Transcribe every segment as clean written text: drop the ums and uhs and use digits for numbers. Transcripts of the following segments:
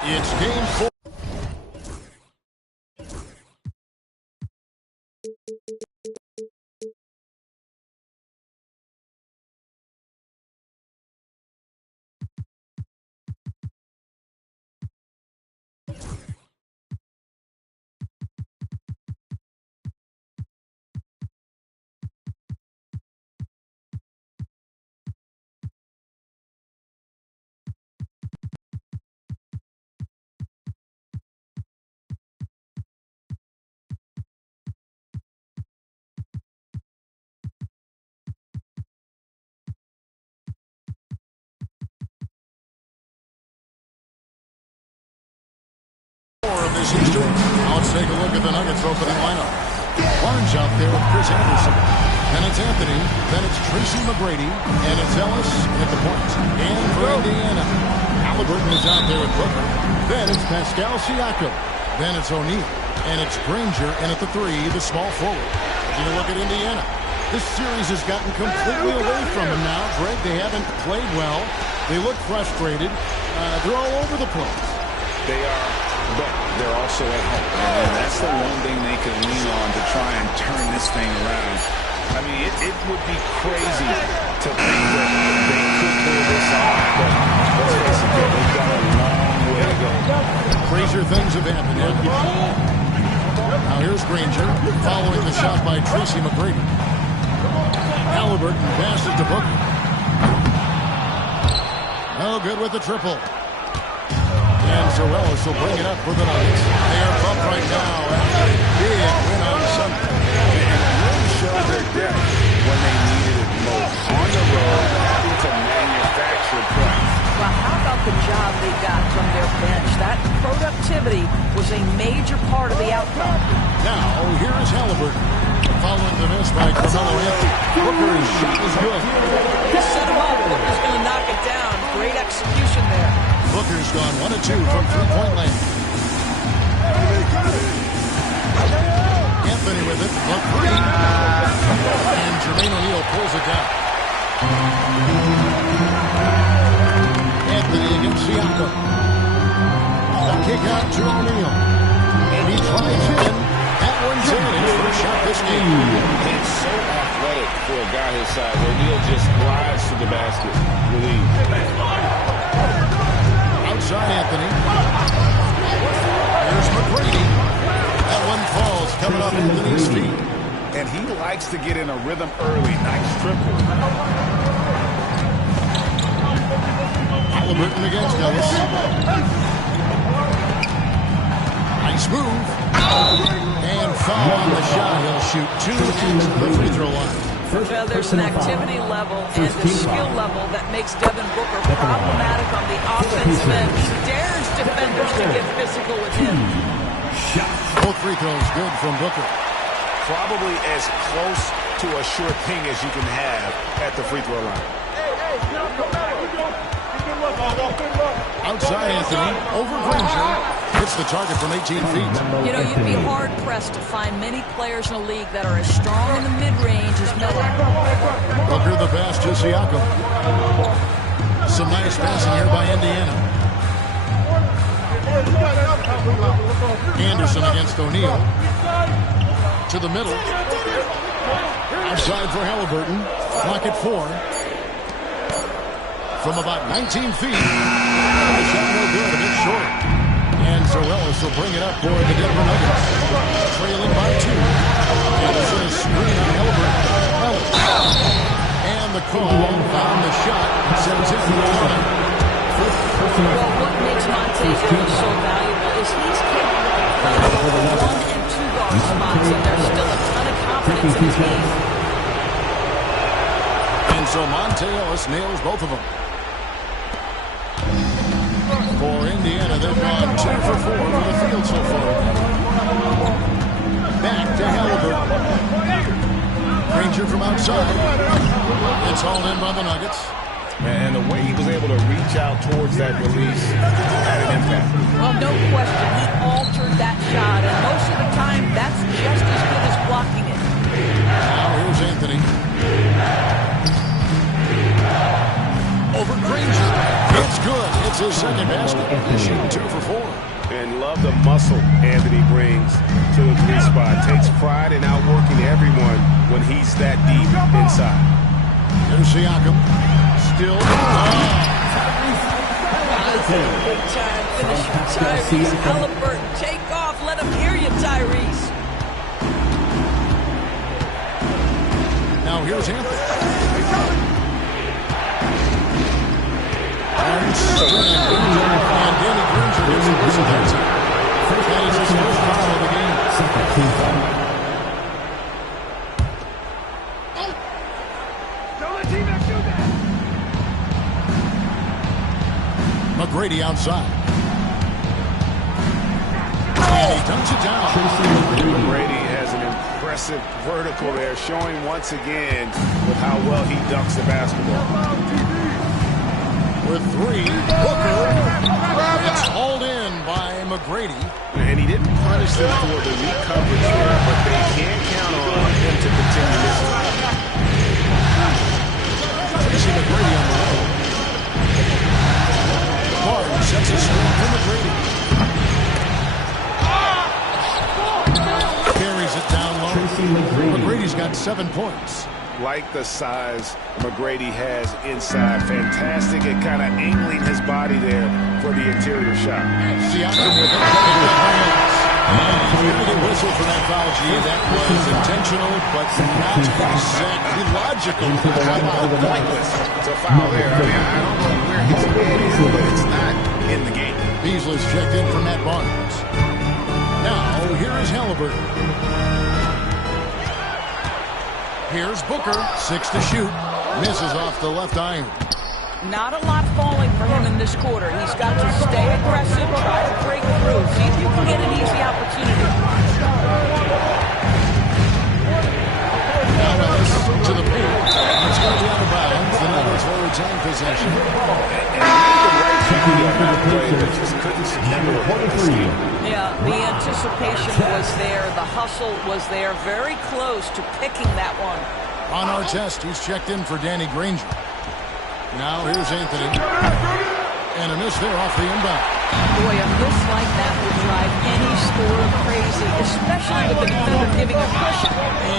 It's game 4. Of this Eastern. Now let's take a look at the Nuggets opening lineup. Barnes out there with Chris Anderson. Then it's Anthony. Then it's Tracy McGrady. And it's Ellis at the point. And for Indiana, Halliburton is out there with Booker. Then it's Pascal Siakam. Then it's O'Neal. And it's Granger. And at the 3, the small forward. Taking a look at Indiana. This series has gotten completely away from them now. Greg, they haven't played well. They look frustrated. They're all over the place. They are. But they're also at home. And that's the one thing they can lean on to try and turn this thing around. I mean, it would be crazy to think that they could pull this off. But let's face it, they've got a long way to go. Crazier things have happened. Now here's Granger following the shot by Tracy McGrady. Halliburton passes to Booker. Oh, good with the triple. And so Ellis will bring it up for the Nuggets. They are up right now after a big win on Sunday. And really showed their depth when they needed it most. On the road, having to manufacture points. Well, how about the job they got from their bench? That productivity was a major part of the outcome. Now, here is Halliburton. Following the miss by Carmelo Anthony. Booker's shot is good. He set him up. Booker's going to knock it down. Great execution there. Booker's gone 1 of 2 from three-point land. Anthony with it, the 3. And Jermaine O'Neal pulls it down. Anthony against Siakam. The kick out to O'Neal. And he tries in. That one's in. His first shot this game. It's so athletic for a guy his size. O'Neal just glides to the basket with ease. Outside Anthony. There's McGrady. That one falls coming off Anthony's feet. And he likes to get in a rhythm early. Nice triple. Halliburton against Ellis. Nice move. And foul on the shot. He'll shoot 2 at the free throw line. Well, there's an activity level and a skill level that makes Devin Booker problematic on the offensive end. He dares defenders to get physical with him. Both free throws good from Booker. Probably as close to a sure thing as you can have at the free throw line. Outside Anthony, over Granger. Hits the target from 18 feet. You know, you'd be hard-pressed to find many players in the league that are as strong in the mid-range as Miller. Booker the pass to Siakam. Some nice passing here by Indiana. Anderson against O'Neal. To the middle. Outside for Halliburton. Clock at 4. From about 19 feet. The shot no good, a bit short. And so Ellis will bring it up for the Denver Nuggets. Trailing by 2. Anderson is screen on Halliburton. Ellis. And the call found the shot. Sends it to the line. Well, what makes Monte Ellis so valuable is he's capable of playing both 1 and 2 guard spots, and there's still a ton of confidence in his game. And so Monte Ellis nails both of them. For Indiana, they've gone 2 for 4 from the field so far. Back to Halliburton. Granger from outside. It's hauled in by the Nuggets. And the way he was able to reach out towards that release had an impact. Well, no question. He altered that shot, and most of the time, that's just as good as blocking it. Now here's Anthony. Over Granger. It's good. It's That's his second basket. He's shooting 2 for 4. And love the muscle Anthony brings to the 3 spot. Takes pride in outworking everyone when he's that deep inside. There's Siakam. Still. Big time finisher, Tyrese Halliburton. Take off. Let him hear you, Tyrese. Now here's Anthony. And Danny Granger gets the whistle that time. That is his first foul of the game. Second team foul. McGrady outside. And he dunks it down. McGrady has an impressive vertical there, showing once again with how well he dunks the basketball. With 3, Booker. It's hauled in by McGrady. And he didn't punish them for the weak coverage there, but they can count on him to continue this. Tracy McGrady on the low. Barnes sets a screen for McGrady. Carries it down low. McGrady's got 7 points. Like the size McGrady has inside. Fantastic at kind of angling his body there for the interior shot. Siakam with it. Give a whistle for that foul, G. That was intentional, but not exactly logical. Pointless. It's a foul there. I mean, I don't know where his head is, but it's not in the game. Beasley's checked in for Matt Barnes. Now, here is Halliburton. Here's Booker, 6 to shoot. Misses off the left iron. Not a lot falling for him in this quarter. He's got to stay aggressive, try to break through, see if you can get an easy opportunity. Now Ellis to the paint. It's going to be out of bounds. The Nuggets will retain possession. Yeah, the anticipation was there. The hustle was there. Very close to picking that one. On our test, he's checked in for Danny Granger. Now here's Anthony. And a miss there off the inbound. Boy, a miss like that would drive any scorer crazy, especially with the defender giving a cushion.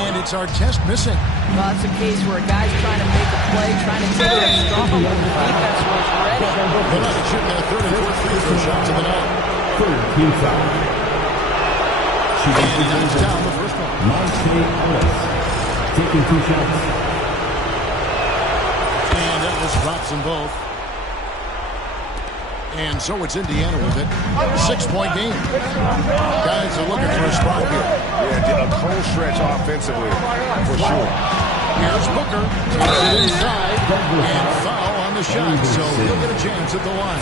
And it's our test missing. Well, it's a case where a guy's trying to make a play, trying to take that strong when the defense was ready. The Nuggets shooting their third and fourth free throw shot to the night. Third team foul. And he knocks down the first one. Ellis taking 2 shots. And Ellis drops them both. And so it's Indiana with it. 6-point game. Guys are looking for a spot here. Yeah, a cold stretch offensively, for sure. Here's Booker. Takes it inside. And foul on the shot. So he'll get a chance at the line.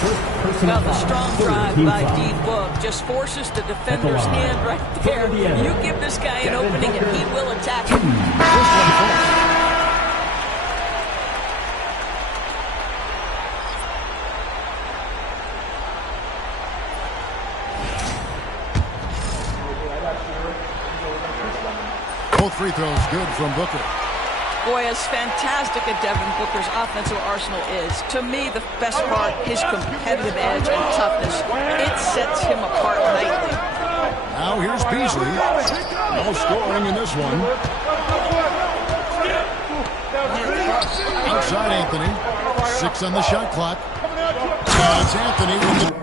Well, the strong drive by D-Book just forces the defender's hand right there. You give this guy an opening and he will attack him. First one falls. Both free throws good from Booker. Boy, as fantastic as Devin Booker's offensive arsenal is, to me the best part, his competitive edge and toughness. It sets him apart nightly. Now here's Beasley. No scoring in this one. Outside Anthony. 6 on the shot clock. It's Anthony with the...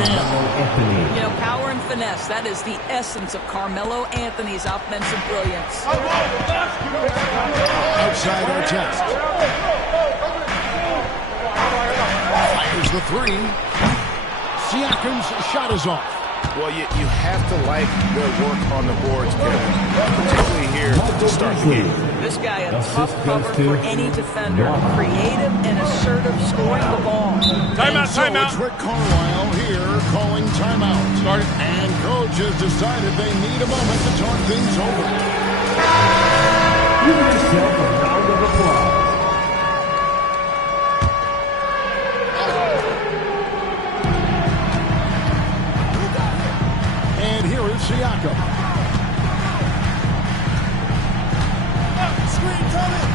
You know, power and finesse, that is the essence of Carmelo Anthony's offensive brilliance. Outside our test. the three. Siakam's shot is off. Well, you have to like their work on the boards, Kevin, particularly here to start the game. This guy a tough cover for any defender. Creative and assertive scoring the ball. Timeout, timeout. It's Rick Carlisle here calling timeout. Start. And coach has decided they need a moment to talk things over. Give yourself a round of applause. And here is Siakam. Screen coming.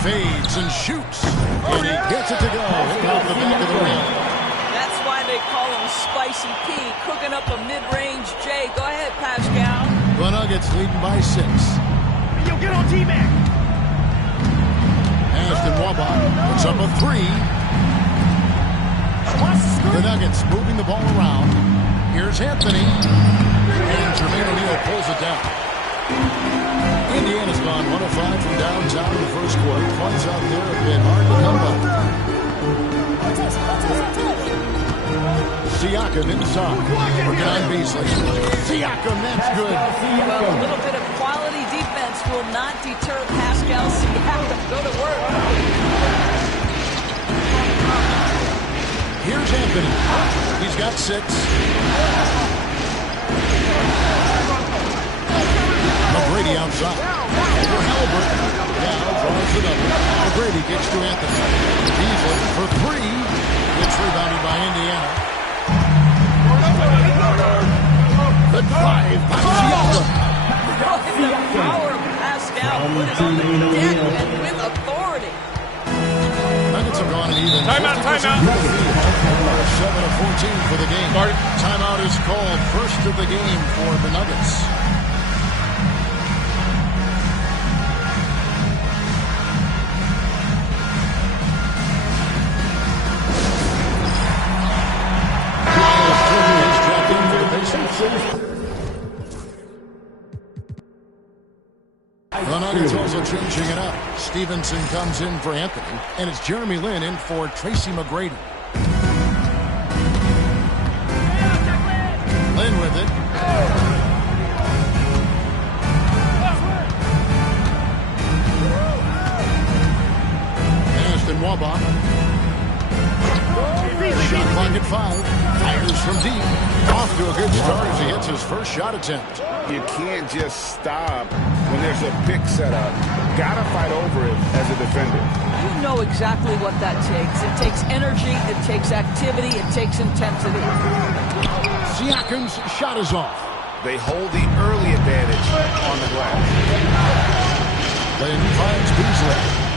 Fades and shoots. And he gets it to go off the back of the rim. That's why they call him Spicy P, cooking up a mid-range J. Go ahead, Pascal. The Nuggets leading by 6. Yo, get on T-Mac. Ashton Wabach puts up a 3. The Nuggets moving the ball around. Here's Anthony. And Jermaine O'Neal pulls it down. Indiana's gone 105 from downtown in the first quarter. Points out there have been hard to come by. Siakam inside. Working on Beasley. Siakam, that's good. Well, a little bit of quality defense will not deter Pascal Siakam. Go to work. Here's Anthony. He's got 6. McGrady outside. Over Halliburton. Now draws it up. McGrady gets to Anthony. Beasley for 3. It's rebounded by Indiana. The drive by Siakam. The power of Pascal put it on the deck and with authority. Nuggets have gone an even. Timeout, timeout. 7 of 14 for the game. Timeout is called. First of the game for the Nuggets. The Nuggets also changing it up. Stevenson comes in for Anthony, and it's Jeremy Lin in for Tracy McGrady. Lin with it. Ashton Wabach. Shot clock at 5. Fires from deep. Off to a good start as he hits his first shot attempt. You can't just stop when there's a pick set up. Gotta fight over it as a defender. You know exactly what that takes. It takes energy, it takes activity, it takes intensity. Siakam's shot is off. They hold the early advantage on the glass. Lynn finds Beasley.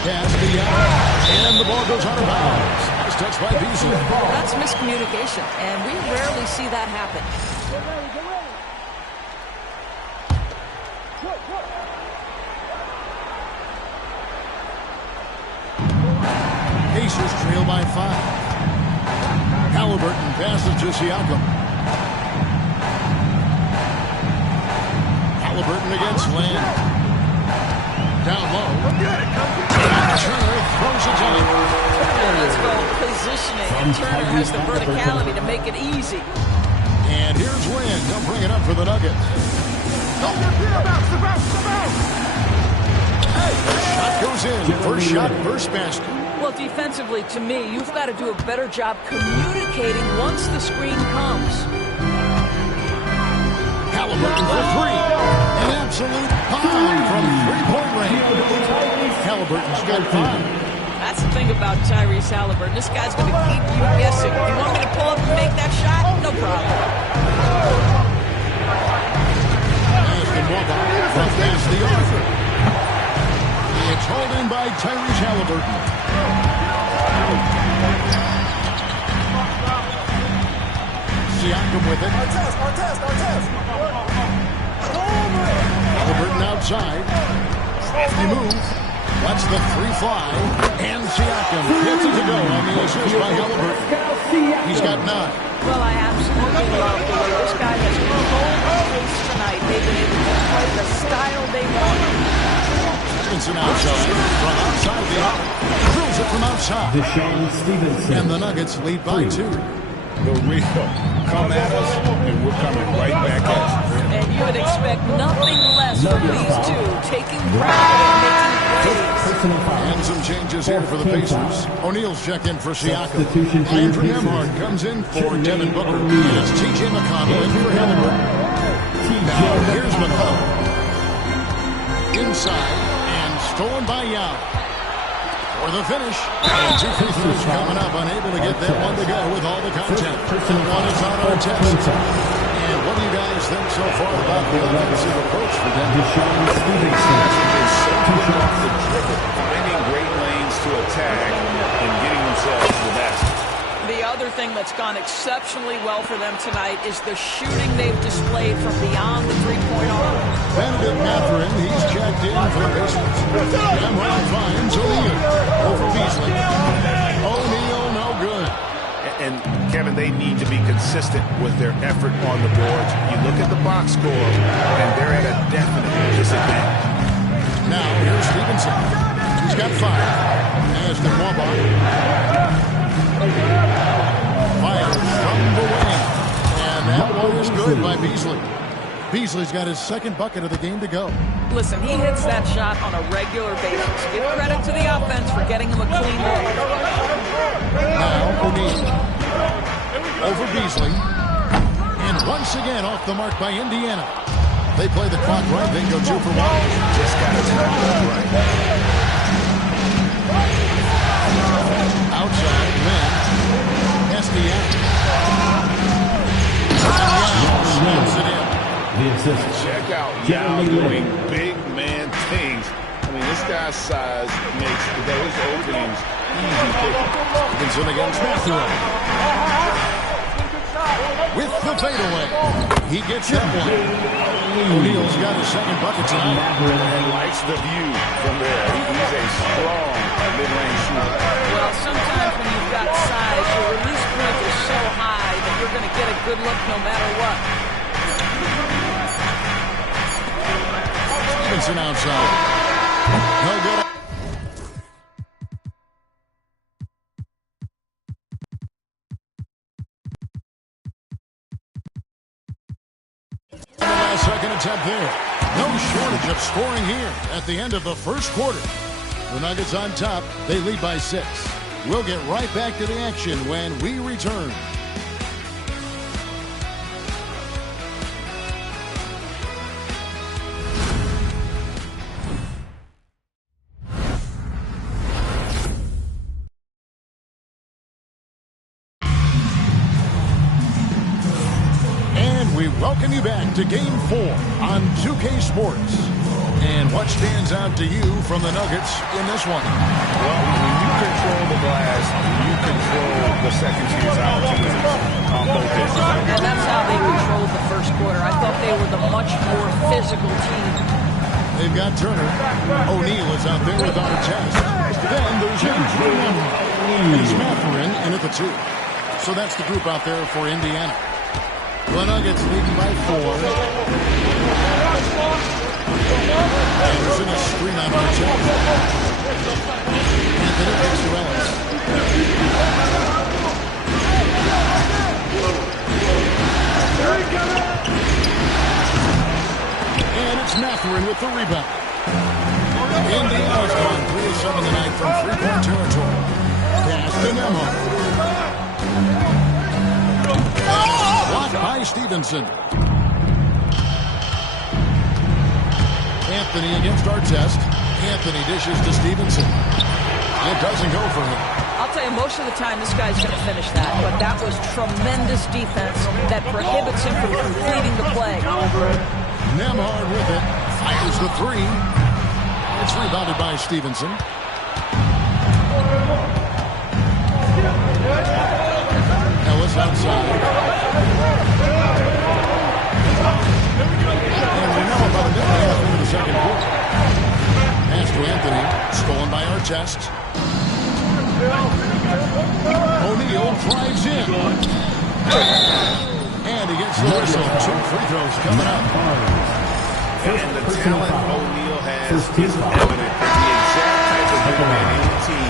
Pass and the ball goes out of bounds. Nice touch by Beasley. That's miscommunication, and we rarely see that happen. Pacers trail by 5. Halliburton passes to Siakam. Halliburton against Lynn. Down low. Turner throws it down. Let's go positioning. And Turner has the verticality to make it easy. And here's Lynn. They'll bring it up for the Nuggets. Shot goes in. First shot, first basket. Well, defensively, to me, you've got to do a better job communicating once the screen comes. Halliburton for 3. An absolute bomb from three-point range. Halliburton's got 5. That's the thing about Tyrese Halliburton. This guy's going to keep you guessing. You want me to pull up and make that shot? No problem. Ashton Wabach from past the arc. It's hauled in by Tyrese Halliburton. Siakam with it. Halliburton outside. He moves. Watch the 3 fly. And Siakam gets it to go on the assist by Halliburton. He's got 9. Well, I absolutely absolutely love the way this guy has controlled the pace tonight. They've been able to play the style they want. Stevenson outside. From outside the arc. Throws it from outside. And the Nuggets lead by 2. The real come at us, and we're coming right back at you. And you would expect nothing less from these two, taking ground and making plays. And some changes here for the Pacers. O'Neal's checked in for Siakam. Andrew Nembhard comes in for Devin Booker. And it's T.J. McConnell in for Halliburton. Now here's McConnell. Inside and stolen by Yao. For the finish. And 2 free throws coming up. Unable to get that one to go with all the content. One is on our test. And what do you guys think so far about the offensive approach for them? It's so good off the dribble, finding great lanes to attack and getting themselves to the basket. The other thing that's gone exceptionally well for them tonight is the shooting they've displayed from beyond the three-point arc. Benedict Mathurin, he's checked in for the Pacers. Nembhard finds O'Neal over Beasley. O'Neal, no good. And Kevin, they need to be consistent with their effort on the boards. You look at the box score, and they're at a definite disadvantage. Now, here's Stevenson. He's got 5. As the Wamba. Fires from the wing. And that one is good by Beasley. Beasley's got his 2nd bucket of the game to go. Listen, he hits that shot on a regular basis. Give credit to the offense for getting him a clean look. Now, O'Neal. Over Beasley. And once again off the mark by Indiana. They play the clock right. They go 2 for 1. Just got to turn it up right. Outside, Lynn. Estienne. Snaps it in. Check out Yao doing big man things. I mean, this guy's size makes those openings easy picking. Stevenson against Mathurin. With the fadeaway. He gets that one. O'Neal's got his 2nd bucket tonight. And likes the view from there. He's a strong mid-range shooter. Well, sometimes when you've got size, your release point is so high that you're going to get a good look no matter what. Stevenson outside. No good. The last second attempt there. No shortage of scoring here at the end of the 1st quarter. The Nuggets on top. They lead by 6. We'll get right back to the action when we return. We welcome you back to Game 4 on 2K Sports. And what stands out to you from the Nuggets in this one? Well, when you control the glass, you control the second chance opportunities on both ends. And that's how they controlled the 1st quarter. I thought they were the much more physical team. They've got Turner. O'Neal is out there with our chest. Then there's Andrew Nembhard. It's Mathurin in at the 2. So that's the group out there for Indiana. The Nuggets leading by 4. Anderson is screen on Archel. Anthony picks to Ellis. And it's Mathurin with the rebound. Indiana's gone 3 of 7 tonight from 3-point territory. Pass to Nembhard. Blocked by Stevenson. Anthony against Artest. Anthony dishes to Stevenson. It doesn't go for him. I'll tell you, most of the time this guy's going to finish that, but that was tremendous defense that prohibits him from completing the play. Nembhard with it. Fires the 3. It's rebounded by Stevenson. Ellis outside. And we're now about a minute and a half into the 2nd quarter. Pass to Anthony. Stolen by Artest. O'Neal drives in. the whistle. 2 free throws coming up. And the talent O'Neal has is evident. The exact type of big man in the team.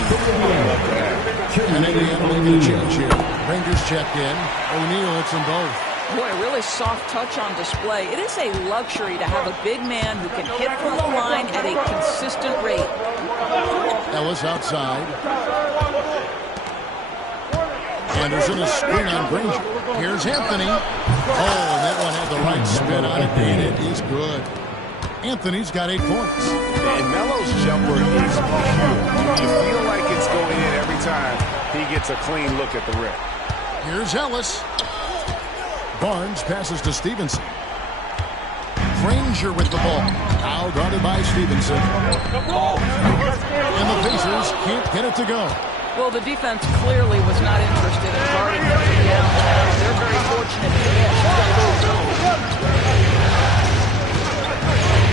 And Indiana making a change here. Rangers checked in. O'Neal hits them both. Boy, really soft touch on display. It is a luxury to have a big man who can hit from the line at a consistent rate. Ellis outside. Anderson a screen on Granger. Here's Anthony. Oh, and that one had the right spin on it, and it is good. Anthony's got 8 points. And Melo's jumper is pure. You feel like it's going in every time he gets a clean look at the rim. Here's Ellis. Barnes passes to Stevenson. Granger with the ball. Now guarded by Stevenson. And the Pacers can't get it to go. Well, the defense clearly was not interested in guarding him from downtown. They're very fortunate to miss.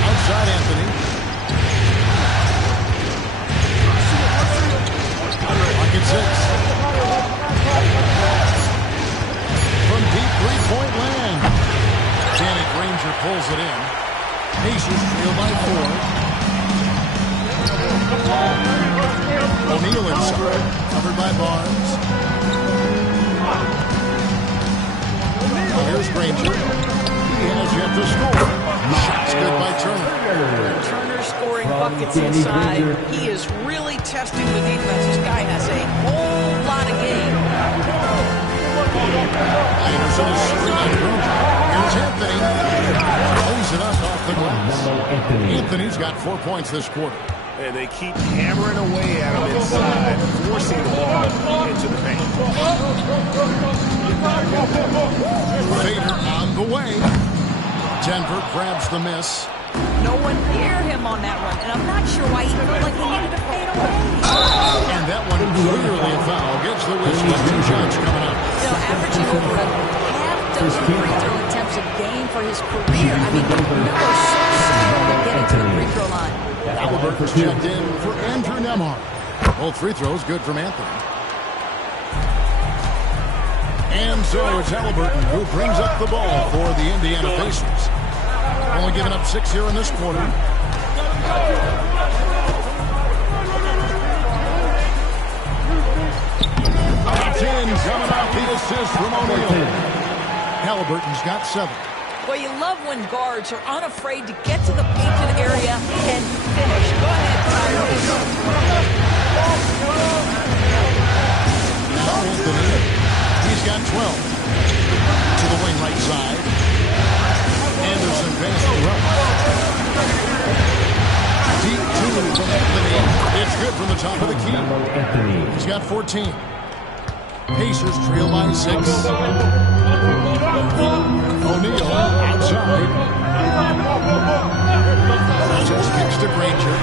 Outside Anthony. Pocket 6. From deep three-point land. Danny Granger pulls it in. Pacers trail by 4. O'Neal inside. Covered by Barnes. Here's Granger. He has yet to score. Shot's good by Turner. Turner scoring buckets inside. He is really testing the defense. This guy has a whole lot of game. Anderson is screening Granger. Here's Anthony. Lays it up off the glass. Anthony's got 4 points this quarter. And they keep hammering away at him inside, forcing the ball into the paint. Fader on the way. Denver grabs the miss. No one near him on that one, and I'm not sure why he felt like he needed to fade away. And that one clearly a foul. Gets the whistle. 2 shots coming up. You know, averaging over a half-dozen free throw attempts a game for his career. I mean, Miller's so solid at getting to the free throw line. Halliburton's checked in for Andrew Nembhard. Both free throws good from Anthony. And so it's Halliburton who brings up the ball for the Indiana Pacers. Only giving up 6 here in this quarter. 10 coming off the assist from O'Neal. Halliburton's got 7. Well, you love when guards are unafraid to get to the painted area and finish. Go ahead, Tyrese. Now Anthony. He's got 12. To the wing right side. Anderson passing right. Deep 2 from Anthony. It's good from the top of the key. He's got 14. Pacers trail by 6. O'Neal outside. Artest kicks to Granger.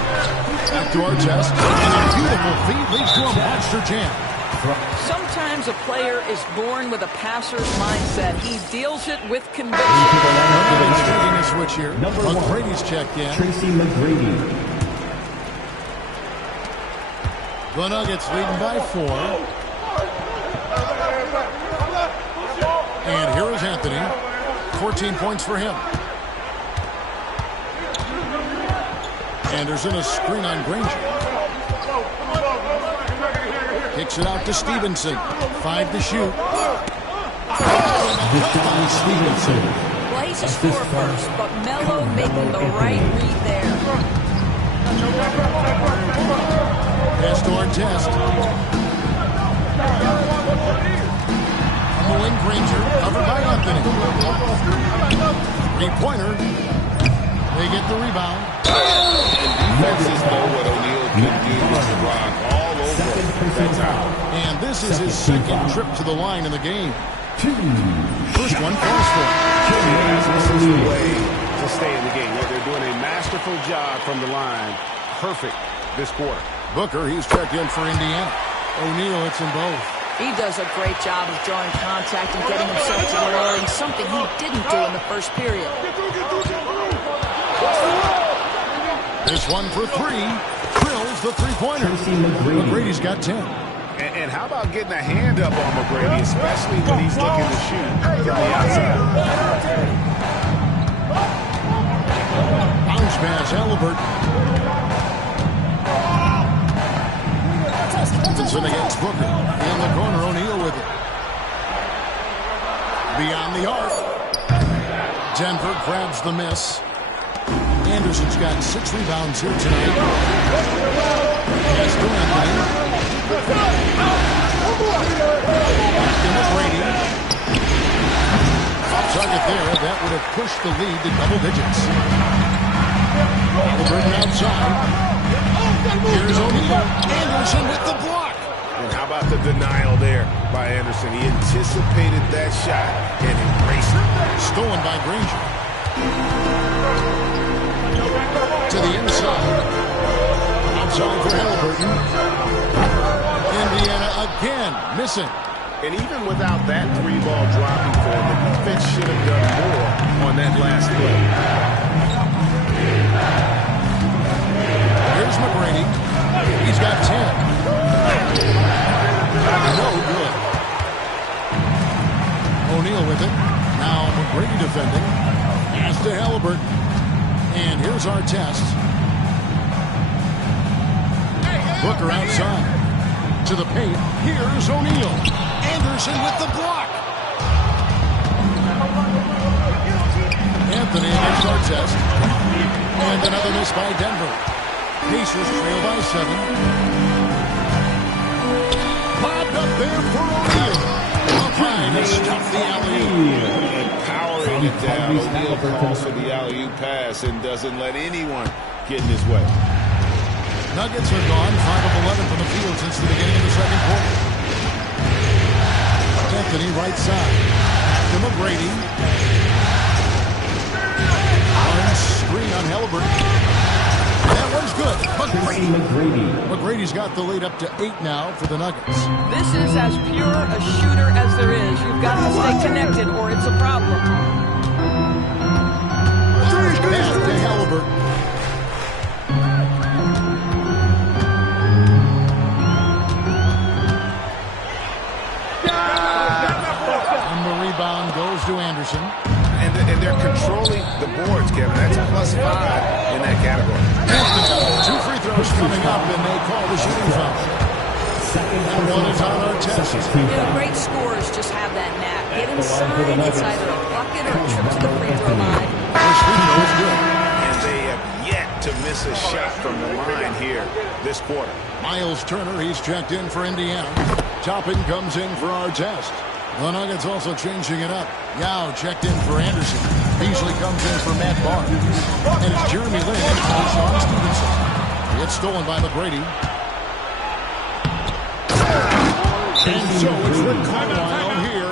Back to Artest. And a beautiful feed leads to a monster jam. Sometimes a player is born with a passer's mindset. He deals it with conviction. It's taking a switch here. McGrady's checked in. Tracy McGrady. The Nuggets leading by 4. And here is Anthony. 14 points for him. Anderson a screen on Granger. Kicks it out to Stevenson. 5 to shoot. Stevenson. Well, he's a scorer first, but Melo making the right read there. Pass to Artest. On the wing, Granger. Covered by Anthony. 3-pointer. They get the rebound. Defenses know what O'Neal can do with the rock all over that time. And this is his second trip to the line in the game. First one falls for him. This is the way to stay in the game. They're doing a masterful job from the line. Perfect this quarter. Booker, he's checked in for Indiana. O'Neal hits them both. He does a great job of drawing contact and getting himself to the line, something he didn't do in the first period. This one for 3. Drills the 3-pointer. McGrady's got 10. And how about getting a hand up on McGrady, especially when he's looking to shoot from the outside? Halliburton. Robinson against Booker. In the corner, O'Neal with it. Beyond the arc. Denver grabs the miss. Anderson's got 6 rebounds here tonight. Pass to Anthony. Brady. Off target there. That would have pushed the lead to double digits. Halliburton outside. Here's O'Neal. Anderson with the block. And how about the denial there by Anderson? He anticipated that shot and embraced it. Stolen by Granger. To the inside. Outside for Halliburton. Indiana again missing. And even without that 3-ball dropping for him, the defense should have done more on that last play. Here's McGrady. He's got 10. No good. O'Neal with it. Now McGrady defending. Pass to Halliburton. And here's our test. Booker outside. To the paint. Here's O'Neal. Anderson with the block. Anthony makes our test. And another miss by Denver. Pacers trail by 7. Bobbed up there for O'Neal. Trying to stuff the alley-oop. And powering it down. O'Neal calls for the alley-oop pass and doesn't let anyone get in his way. Nuggets are gone 5 of 11 from the field since the beginning of the second quarter. Anthony right side. To McGrady. One screen on Halliburton. That one's good. McGrady's got the lead up to 8 now for the Nuggets. This is as pure a shooter as there is. You've got to stay connected or it's a problem. Pass to Halliburton. And the rebound goes to Anderson. And they're controlling the boards, Kevin. That's a +5 in that category. 2 free throws coming up, and they call the shooting foul. And one is on our test. Great scorers just have that knack. Get inside, it's either a bucket or a trip to the free throw line. First free throw is good. And they have yet to miss a shot from the line here this quarter. Miles Turner, he's checked in for Indiana. Toppin comes in for our test. The Nuggets also changing it up. Yao checked in for Anderson. Beasley comes in for Matt Barnes. And it's Jeremy Lin in for Sean Stevenson. It's stolen by McGrady. And so it's Rick Carlisle here.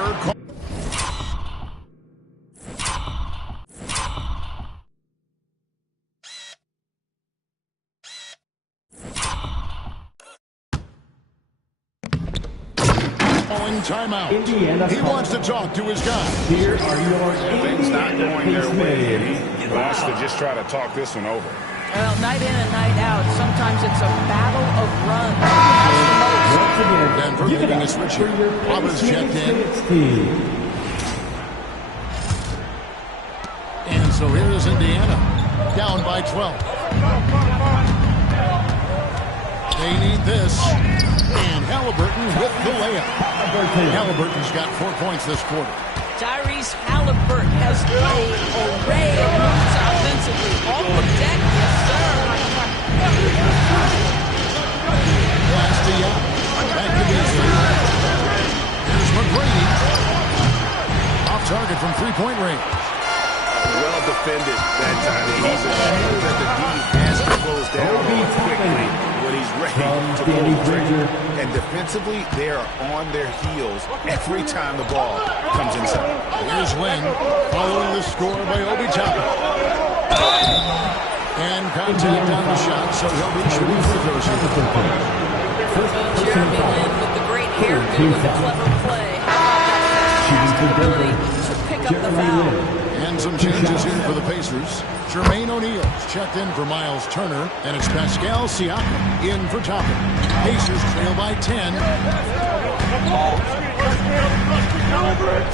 Timeout. Indiana he wants to talk to his guy. Here are your Things not going their way, and he wants to just try to talk this one over. Well, night in and night out, sometimes it's a battle of runs. Denver making a switch here. Roberts checked in. And so here is Indiana. Down by 12. They need this. And Halliburton with the layup. Halliburton's got 4 points this quarter. Tyrese Halliburton has played array of moves offensively. All the deck, yes, sir. Pass to Young. Back to Beasley. Here's McGrady. Off target from 3-point range. Well defended that time. He's assured that the D has to close down quickly when he's ready to pull the trigger. And defensively, they are on their heels every time the ball comes inside. Here's Lynn following the score by Obi Toppin. And contact on the shot, so he'll be shooting free throws. Jeremy Lin with the great hairdo with a clever play. How about that fast ability to pick up the foul? And some changes here for the Pacers. Jermaine O'Neal's checked in for Miles Turner, and it's Pascal Siakam in for Toppin. Pacers trail by 10.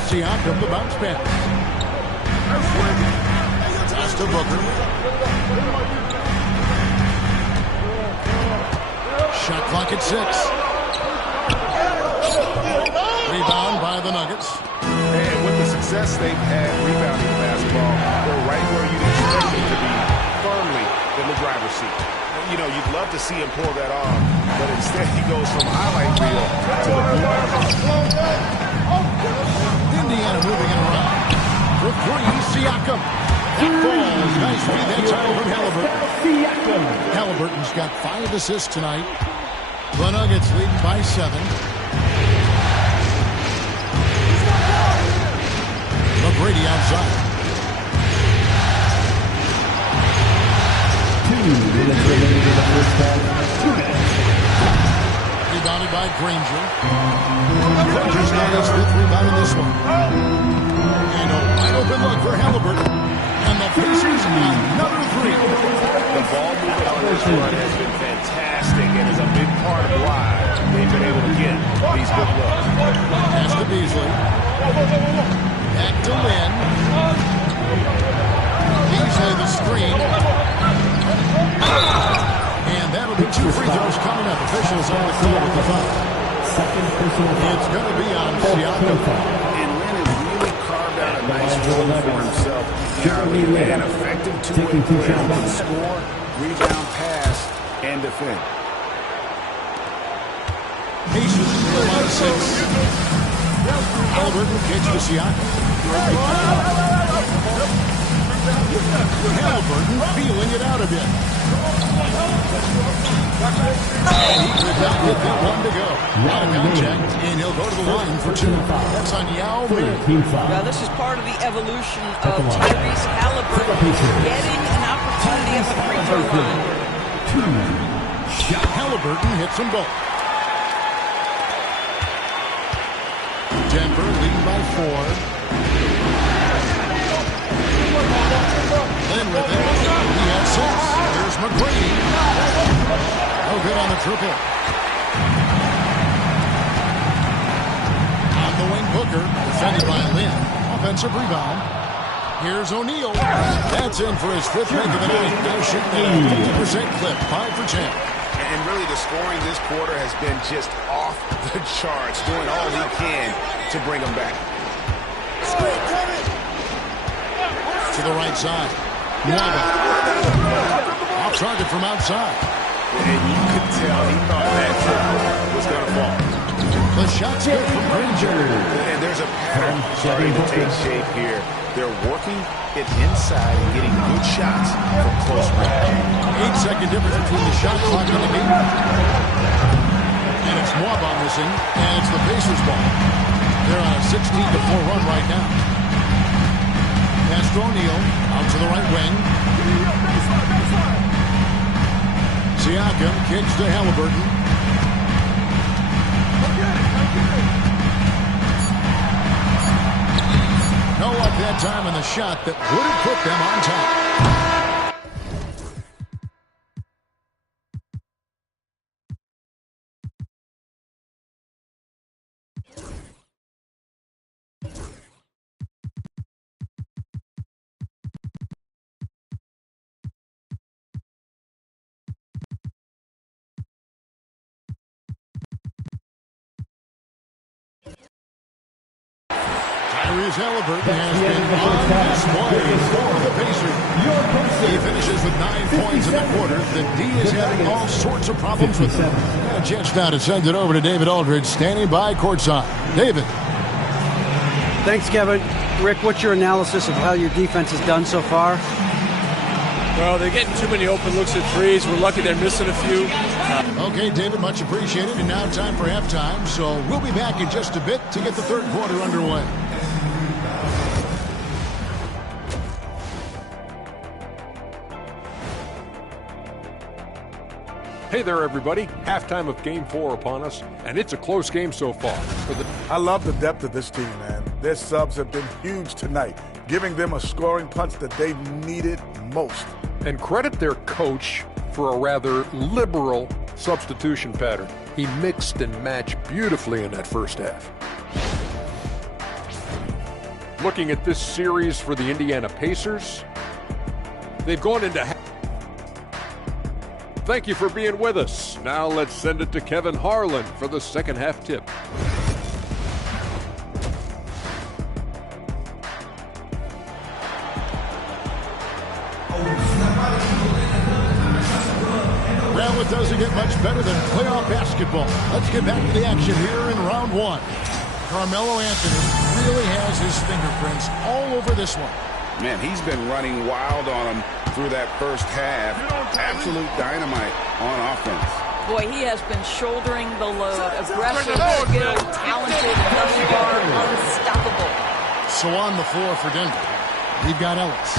Siakam the bounce pass. Pass to Booker. Shot clock at 6. Rebound by the Nuggets. And with the success they've had rebounding the basketball, they're right where you'd expect them to be, firmly in the driver's seat. You know, you'd love to see him pull that off, but instead he goes from highlight reel to the blue. Indiana moving it around. For 3, Siakam. Falls. Nice feed that time from Halliburton. Halliburton's got 5 assists tonight. The Nuggets leading by 7. McGrady outside. 2 minutes remaining in the first half. 2 minutes. Rebounded by Granger. Granger's got his 5th rebound in this one. And a wide open look for Halliburton. And the Pacers another 3. The ball movement on this run has been fantastic and is a big part of why they've been able to get these good looks. Pass to Beasley. Back to Lynn. Beasley the screen. And that'll be 2 free throws coming up. Officials on the call with the foul. Second personal foul. It's going to be on Siakam. And Lynn has really carved out a nice role for himself. Jeremy Lin, an effective two-way player who can score, rebound, pass, and defend. Pacers on 6. Halliburton kicks to Siakam. Halliburton feeling it out a bit. And he could not get that one to go. Out of contact, and he'll go to the line for 2. That's on Yao Ming. Yeah, this is part of the evolution of Tyrese Halliburton getting an opportunity of a free throw line. 2. Halliburton hits them both. Denver leading by 4. Lynn with it. He has 6. Here's McGrady. No good on the triple. On the wing, Booker. Defended by Lynn. Offensive rebound. Here's O'Neal. That's in for his 5th make of the night. Now shooting at a 50% clip. 5 for 10. And really the scoring this quarter has been just off the charts, doing all he can to bring them back. To the right side. Nwaba. Off target from outside. And you could tell he thought that triple was going to fall. The shot's good from Granger. And there's a pattern starting to take shape here. They're working it inside and getting good shots from close range. 8-second difference between the shot clock and the game. And it's Nwaba missing, and it's the Pacers ball. They're on a 16-4 run right now. Pass to O'Neal, out to the right wing. Siakam kicks to Halliburton. No luck that time in the shot that would have put them on top. Halliburton has been on display for the Pacers. He finishes with 9 points in the quarter. The D is having all sorts of problems with him. A chance now to send it over to David Aldridge, standing by courtside. David. Thanks, Kevin. Rick, what's your analysis of how your defense has done so far? Well, they're getting too many open looks at threes. We're lucky they're missing a few. Okay, David, much appreciated. And now time for halftime. So we'll be back in just a bit to get the third quarter underway. Hey there, everybody. Halftime of Game 4 upon us, and it's a close game so far. I love the depth of this team, man. Their subs have been huge tonight, giving them a scoring punch that they needed most. And credit their coach for a rather liberal substitution pattern. He mixed and matched beautifully in that first half. Looking at this series for the Indiana Pacers, They've gone into Thank you for being with us. Now let's send it to Kevin Harlan for the second half tip. Well, it doesn't get much better than playoff basketball. Let's get back to the action here in round one. Carmelo Anthony really has his fingerprints all over this one. Man, he's been running wild on him through that first half. Absolute dynamite on offense. Boy, he has been shouldering the load. Aggressive, skilled, talented, and thus far unstoppable. So on the floor for Denver, we've got Ellis.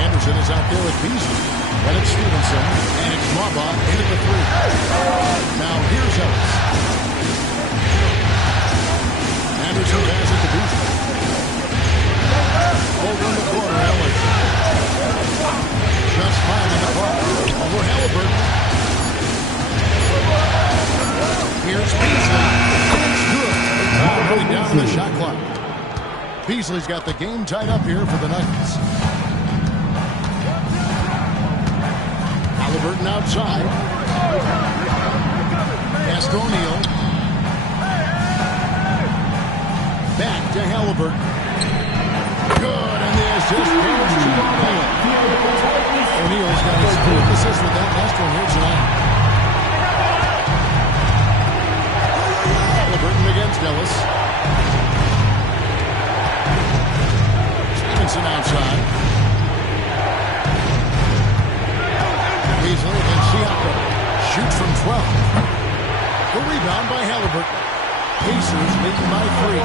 Anderson is out there with Beasley. Then it's Stevenson, and it's Maba into the three. Now here's Ellis. Anderson has it to Beasley. Over in the corner, Ellis. Just 5 on the clock. Over Halliburton. Here's Beasley. It's good. Running down on the shot clock. Beasley's got the game tied up here for the Nuggets. Halliburton outside. Pass to O'Neal. Back to Halliburton. Good, and the assist goes to O'Neal. O'Neal's got his 4th assist with that last one here tonight. Halliburton against Ellis. Stevenson outside. Beasley against Siakam. Shoots from 12. The rebound by Halliburton. Pacers leading by 3.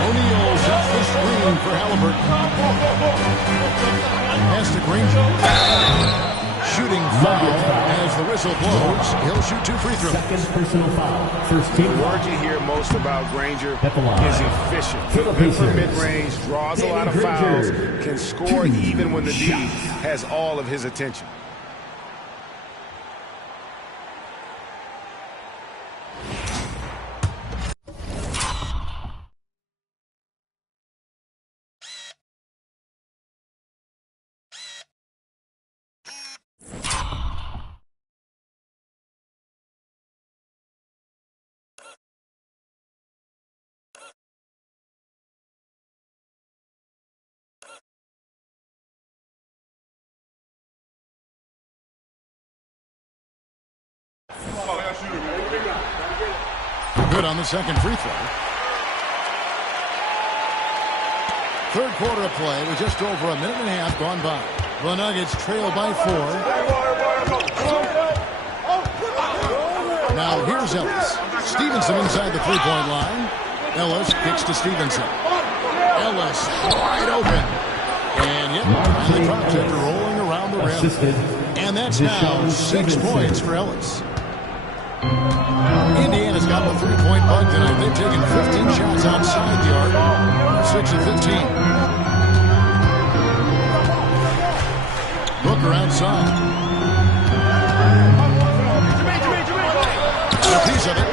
O'Neal sets the screen for Halliburton. Pass to Granger. Shooting foul as the whistle blows. He'll shoot 2 free throws. Second personal foul. First team. The word you hear most about Granger is efficient. Good for mid-range, draws a lot of fouls, can score even when the D has all of his attention. Good on the second free throw. Third quarter of play with just over a minute and a half gone by. The Nuggets trail by 4. Now here's Ellis. Stevenson inside the three-point line. Ellis kicks to Stevenson. Ellis wide open. And yet, the project rolling around the rim. And that's now 6 points for Ellis. Indiana's got the three-point bug tonight. They've taken 15 shots outside the arc. 6 of 15. Booker outside. A piece of it.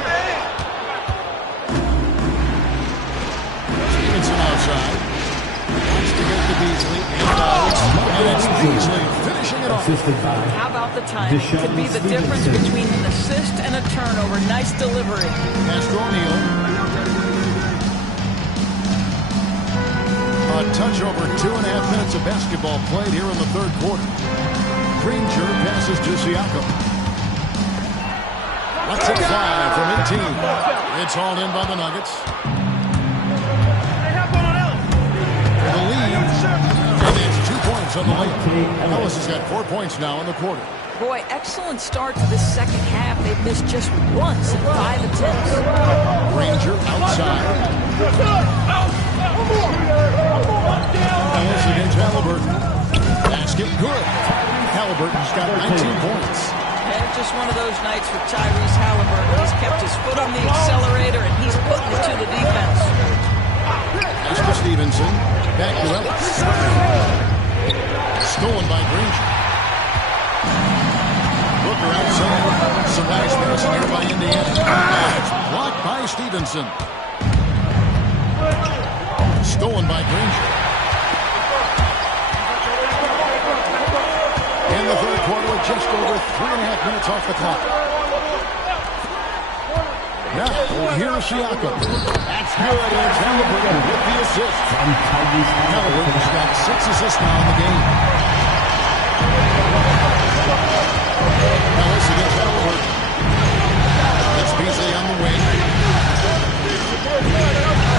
Stevenson outside. Wants to get to Beasley. And it's Beasley finishing it off. How about the time? Could be the difference between an assist and a turnover. Nice delivery. Pass to O'Neal. A touch over 2.5 minutes of basketball played here in the third quarter. Granger passes to Siakam. Let's it fly from 18. It's all in by the Nuggets. For the lead. And it's 2 points on the layup. Ellis has got 4 points now in the quarter. Boy, excellent start to this second half. They've missed just once in 5 attempts. Granger outside. Ellis against Halliburton. Basket good. Halliburton's got 19 points. And just one of those nights for Tyrese Halliburton. He's kept his foot on the accelerator, and he's putting it to the defense. Pass to Stevenson. Back to Ellis. Stolen by Granger. Booker outside. Some nice passing here by Indiana. It's blocked by Stevenson. Stolen by Granger. just over 3.5 minutes off the clock. Now, here's Siakam. That's good, and it's Halliburton with the assist. Halliburton's got 6 assists now in the game. Ellis against Halliburton. That's Beasley on the wing.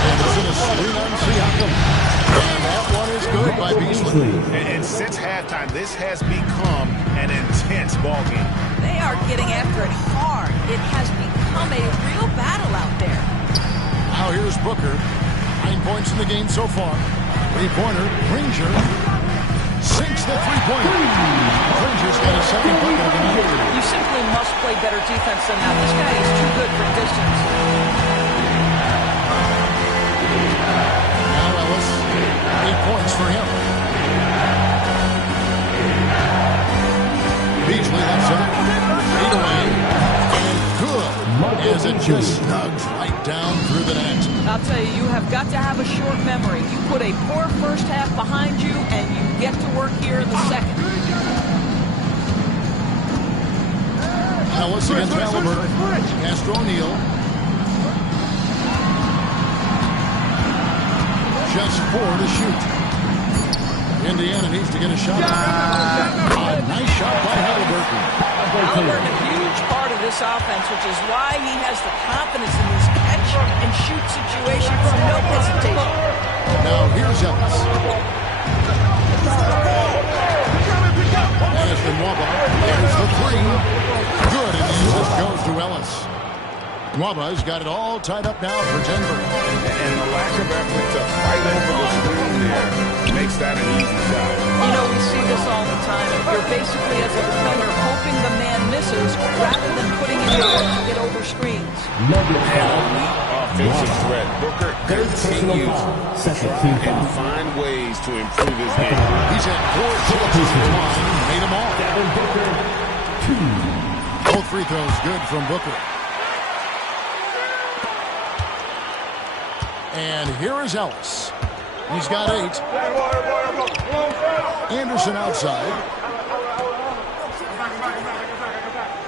And this is a screen on Siakam. And that one is good by Beasley. And since halftime, this has become an intense ballgame. They are getting after it hard. It has become a real battle out there. Now here's Booker. 9 points in the game so far. 3-pointer. Granger sinks the 3-pointer. Granger's got a second bucket of the night. You simply must play better defense than that. This guy is too good for distance. Now Ellis. 8 points for him. Beasley left side. 8 away. And good. As it just snugs right down through the net. I'll tell you, you have got to have a short memory. You put a poor first half behind you, and you get to work here in the second. Ellis against Halliburton. Pass to O'Neal. Just 4 to shoot. Indiana needs to get a shot. A nice shot by Halliburton. Halliburton, a huge part of this offense, which is why he has the confidence in these catch-and-shoot situations. No hesitation. Now here's Ellis. Ashton Waba. There's the 3. Good, and the assist goes to Ellis. Waba's got it all tied up now for Denver. And the lack of effort to fight over the screen there makes that an easy shot. You know, we see this all the time. You're basically, as a defender, hoping the man misses rather than putting in your work to get over screens. Offensive threat. Booker continues to try and find ways to improve his game. He's had 4 chances to line and made them all. Both free throws good from Booker. And here is Ellis. He's got 8. Anderson outside.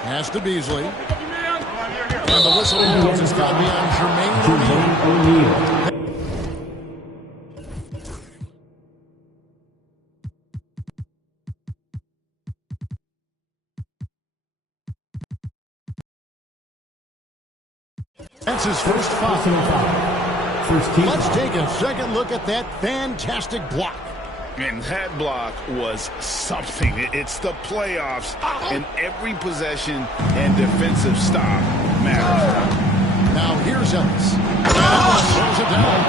Pass to Beasley. And the whistle blows. It's got to be on Jermaine O'Neal. That's his first foul. Let's take a second look at that fantastic block. And that block was something. It's the playoffs, and every possession and defensive stop matters. Now here's Ellis. Ellis throws it down.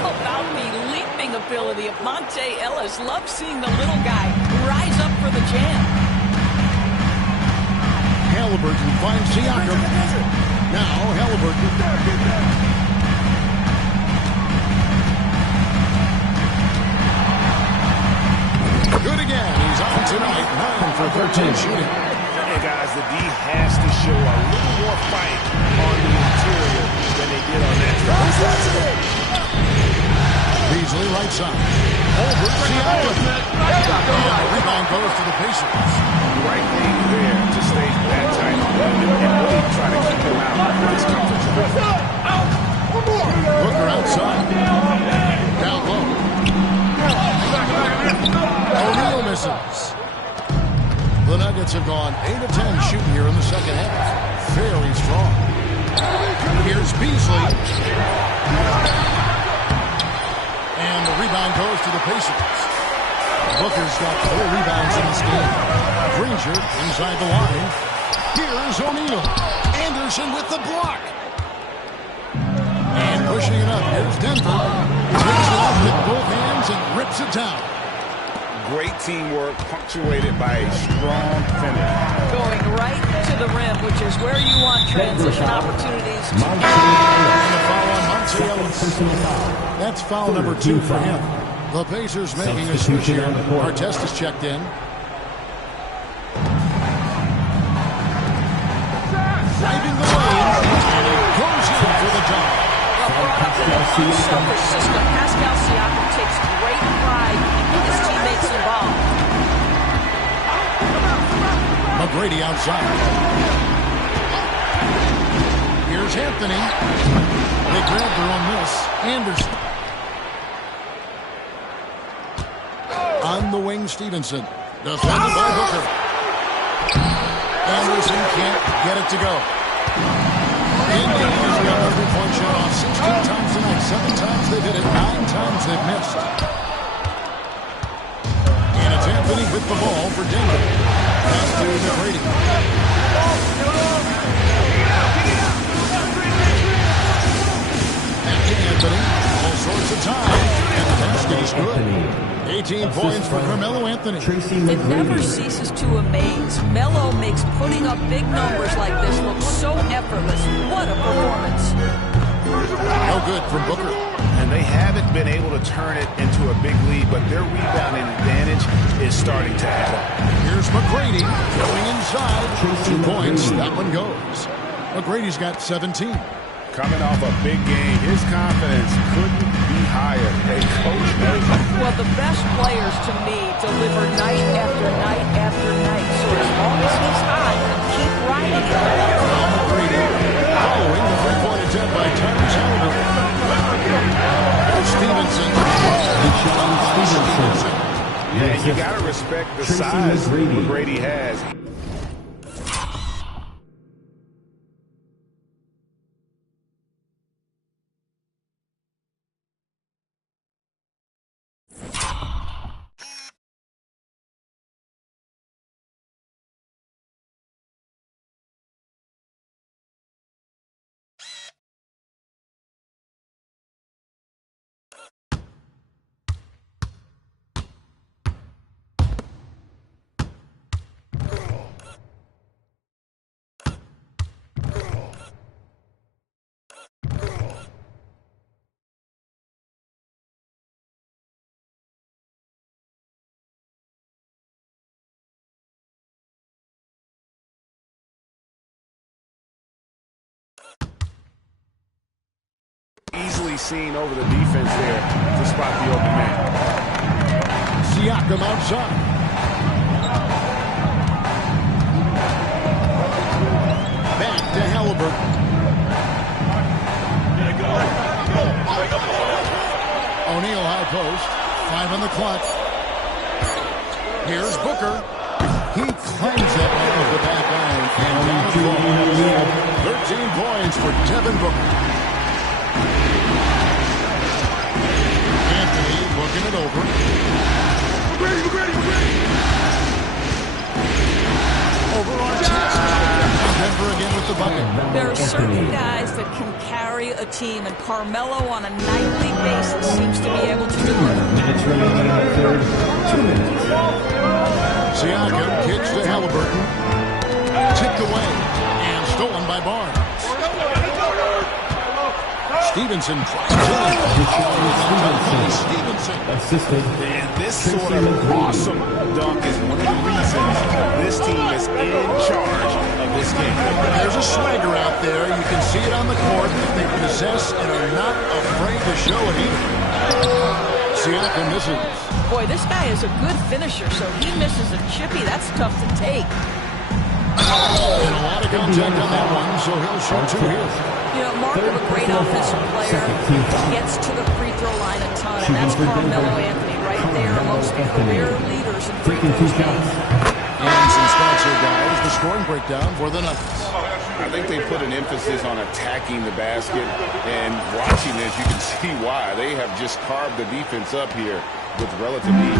How about the leaping ability of Monte Ellis? Love seeing the little guy rise up for the jam. Halliburton finds Siakam. Now Halliburton. Good again. He's on tonight. 9 for 13 shooting. Hey, guys, the D has to show a little more fight on the interior than they did on that side. Beasley right side. Over Siakam. And the rebound goes to the Pacers. Right thing there to stay that tight and really try to keep him out of this conference. Booker outside. Down low. O'Neal misses. The Nuggets have gone 8 of 10 shooting here in the second half. Very strong. Here's Beasley. And the rebound goes to the Pacers. Booker's got 4 rebounds in this game. Granger inside the line. Here's O'Neal. Anderson with the block. And pushing it up. Here's Denver. Takes it off with both hands and rips it down. Great teamwork punctuated by a strong finish. Going right to the rim, which is where you want transition opportunities. And a foul on Monte Ellis. That's foul number 2 for him. The Pacers making a switch here. Artest is checked in. Driving the lane, and it goes in for the dunk. System. Pascal Siakam takes great pride in his teammates involved. McGrady outside. Here's Anthony. They grab their own miss. Anderson. On the wing, Stevenson. Defended by Booker. Anderson can't get it to go. Indiana's got a three-point shot off 16 times tonight. 7 times they've hit it. 9 times they've missed. And it's Anthony with the ball for Denver. Pass to McGrady. Back to Anthony. All sorts of time. And the basket is good. 18 points for Carmelo Anthony. It never ceases to amaze. Melo makes putting up big numbers like this look so effortless. What a performance. No good from Booker. And they haven't been able to turn it into a big lead, but their rebounding advantage is starting to add up. Here's McGrady going inside. 2 points. That one goes. McGrady's got 17. Coming off a big game, his confidence couldn't be higher. And coach knows it. Well, the best players to me deliver night after night after night. So as long as he's hot, keep riding it. McGrady following the three-point attempt by Tyrese Stevenson. Yeah, you got to respect the size McGrady has. Easily seen over the defense there to spot the open man. Siakam outside. Back to Halliburton. O'Neal high post. 5 on the clock. Here's Booker. He claims that one off the back iron. And 13 points for Devin Booker. Anthony looking it over. Over on test. Denver again with the bucket. There are certain guys that can carry a team, and Carmelo on a nightly basis seems to be able to do it. Minutes remaining in the third. 2 minutes. Siakam kicks to Halliburton. Tipped away and stolen by Barnes. Stevenson tries Stevenson. Assisted. And this sort of awesome dunk is one of the reasons this team is in charge of this game. There's a swagger out there. You can see it on the court that they possess and are not afraid to show it either. Siakam misses. Boy, this guy is a good finisher, so he misses a chippy. That's tough to take. And a lot of contact on that one, so he'll shoot 2 here. You know, mark of a great offensive player, gets to the free throw line a ton, and that's Carmelo Anthony right there amongst the career leaders in free throws made. And some stats here, guys. The scoring breakdown for the Nuggets. I think they put an emphasis on attacking the basket, and watching this, you can see why. They have just carved the defense up here with relative ease.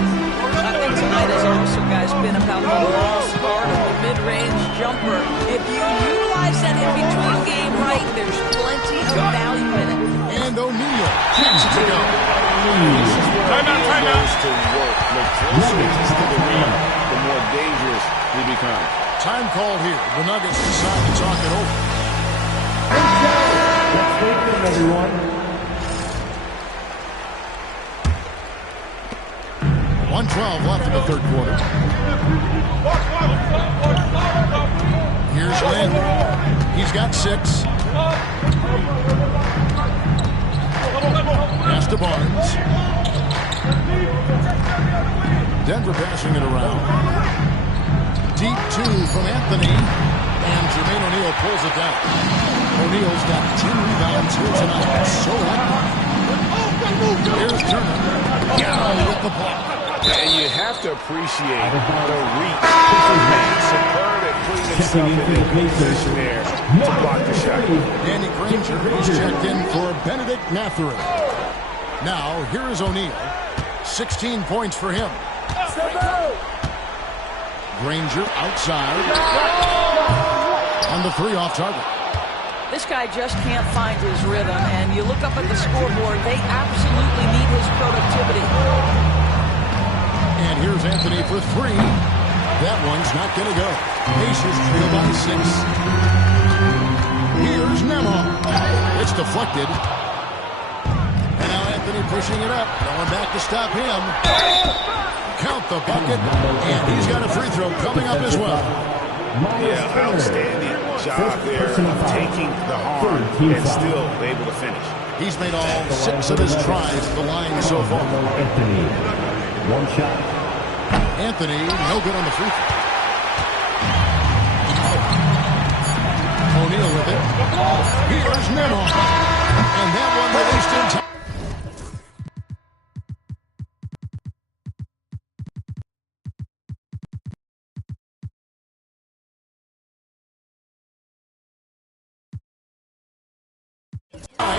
I think tonight has also, guys, been about the lost art of the mid-range jumper. If you utilize that in-between game right, there's plenty of value in it. And O'Neal gets it to go. Timeout. To work. The closer it is to the rim, the more dangerous he becomes. Time called here. The Nuggets decide to talk it over. Let's wait for everyone. 1:12 left in the third quarter. Here's Landry. He's got 6. Pass to Barnes. Denver passing it around. deep two from Anthony. And Jermaine O'Neal pulls it down. O'Neal's got 10 rebounds here tonight. So here's Turner. Down with the block. And you have to appreciate the reach. Superb at putting himself in a good position there to block the shot. Danny Granger is checked in for Benedict Mathurin. Now, here is O'Neal. 16 points for him. Granger outside. On the three off target. This guy just can't find his rhythm, and you look up at the scoreboard, they absolutely need his productivity. And here's Anthony for three. That one's not going to go. Pacers trail by 6. Here's Nemo. It's deflected. And now Anthony pushing it up. Going back to stop him. Count the bucket. And he's got a free throw coming up as well. Yeah, outstanding job there of taking the harm and still able to finish. He's made all 6 of his tries to the line so far. One shot. Anthony, no good on the free throw. O'Neal with it. Here's Nemo. And that one released in time.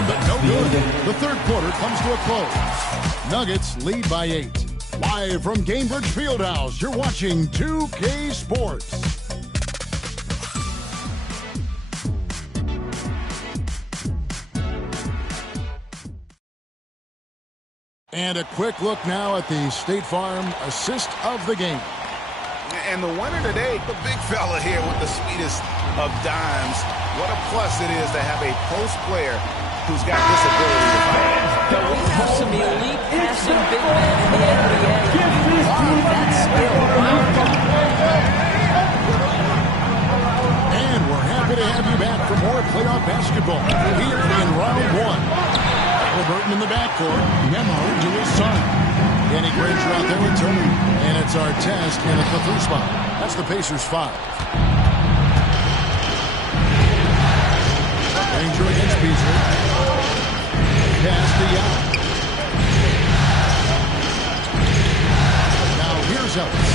But no good. The third quarter comes to a close. Nuggets lead by 8. Live from Gainbridge Fieldhouse, you're watching 2K Sports. And a quick look now at the State Farm assist of the game. And the winner today, the big fella here with the sweetest of dimes. What a plus it is to have a post player who's got this ability to fight. We have some elite passing big men in the NBA. That skill. And we're happy to have you back for more playoff basketball here in round 1. Halliburton in the backcourt. Memo to his son. Danny Granger out there with Turner. And it's our test in at the 3 spot. That's the Pacers 5. Granger against Beasley. Pass to Young. Now here's Ellis.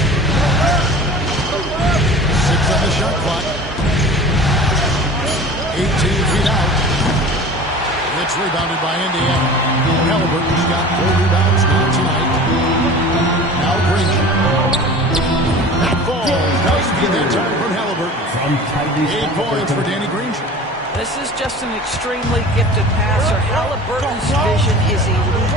6 on the shot clock. 18 feet out. It's rebounded by Indiana. Halliburton's got 4 rebounds now tonight. Now Granger. That ball does get that time from Halliburton. 8 points for Danny Granger. This is just an extremely gifted passer. Halliburton's vision is elite.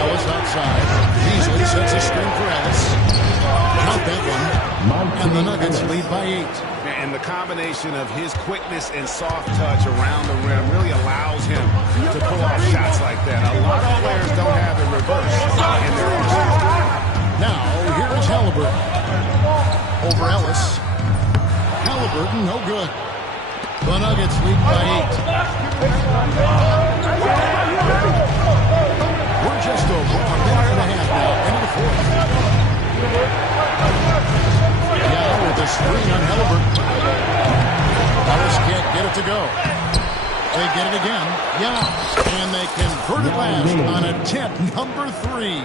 Ellis outside. Beasley sets a screen for Ellis. Count that one. And the Nuggets lead by 8. And the combination of his quickness and soft touch around the rim really allows him to pull off shots like that. A lot of players don't have the reverse in their arsenal. Now, here is Halliburton. Over Ellis. Halliburton, no good. The Nuggets lead by 8. We're just over a minute and a half now into the fourth. Now with a screen on Halliburton. Ellis can't get it to go. They get it again. Yeah. And they convert it last on attempt number 3.